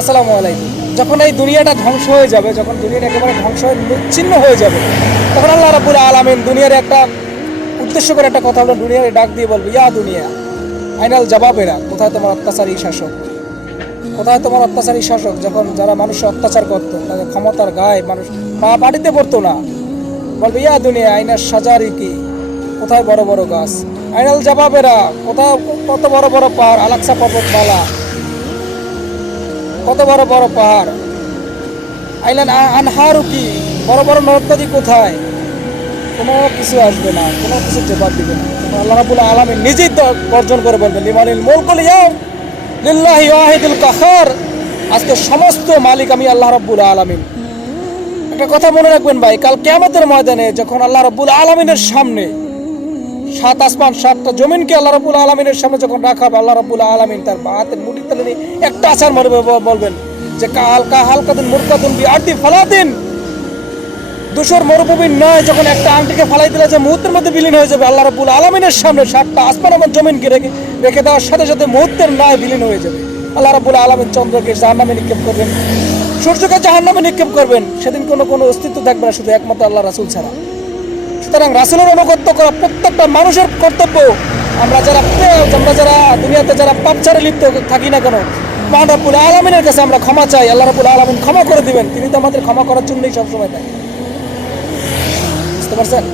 আসসালামু আলাইকুম। যখন এই দুনিয়াটা ধ্বংস হয়ে যাবে, যখন দুনিয়াটা একেবারে ধ্বংস হয়ে নিচ্ছিন্ন হয়ে যাবে, তখন আল্লাহ রাব্বুল আলামিন দুনিয়ার একটা উদ্দেশ্য করে একটা কথা বলে দুনিয়ার ডাক দিয়ে বলবে, ইয়া দুনিয়া আইনাল জবাবেরা, কোথায় তোমার অত্যাচারী শাসক, কোথায় তোমার অত্যাচারী শাসক? যখন যারা মানুষের অত্যাচার করতো, তাদের ক্ষমতার গায়ে মানুষ পা মাটিতে পড়তো না, বলবে ইয়া দুনিয়া আইনার সাজারি কি, কোথায় বড় বড় গাছ? আইনাল জবাবেরা, কোথায় কত বড় বড় পাহাড়, আলাক্সা পর্বতমালা, কত বড় বড় পাহাড়? আইলান আনহারু কি, বড় বড় নদ নদী কোথায়? কোনো কিছু আসবে না, কোনো কিছু জবাব দিবে না। আল্লাহ রাব্বুল আলামিন নিজেই তো গর্জন করে বলবেন, লিমানিল মুলকুল ইয়াউম লিল্লাহি ওয়াহিদুল কাহার, আজকে সমস্ত মালিক আমি আল্লাহ রাব্বুল আলামিন। একটা কথা মনে রাখবেন ভাই, কাল কিয়ামতের ময়দানে যখন আল্লাহ রাব্বুল আলামিনের সামনে সাত আসমান সাতটা জমিনকে আল্লাহ রাব্বুল আলামিনের সামনে যখন রাখা হবে, আল্লাহ রাব্বুল আলামিন তার হাতের মুঠির তালে নিয়ে একটা আছাড় মারবে, বলবেন যে হালকা হালকাদিন মুরকাদিন বি আরদি ফালাদিন, দুশোর মরুভূমির নয়, যখন একটা আংটিকে ফালাই দিলে যে মুহূর্তের মধ্যে বিলীন হয়ে যাবে, আল্লাহ রাব্বুল আলামিনের সামনে সাতটা আসমান এবং জমিনকে রেখে দেওয়ার সাথে সাথে মুহূর্তের নয় বিলীন হয়ে যাবে। আল্লাহ রাব্বুল আলামিন চন্দ্রকে জাহান্নামে নিক্ষেপ করবেন, সূর্যকে জাহান্নামে নিক্ষেপ করবেন। সেদিন কোনো অস্তিত্ব থাকবে না, শুধু একমাত্র আল্লাহ রাসূল ছাড়া। সুতরাং রাসূলের অনুগত্য করা প্রত্যেকটা মানুষের কর্তব্য। আমরা যারা দুনিয়াতে যারা পাপচারে লিপ্ত থাকি না কেন, মহান রাব্বুল আলামিনের কাছে আমরা ক্ষমা চাই। আল্লাহ রাব্বুল আলামিন ক্ষমা করে দিবেন, তিনি তো আমাদের ক্ষমা করার জন্যই সবসময় দেয়। বুঝতে পারছেন?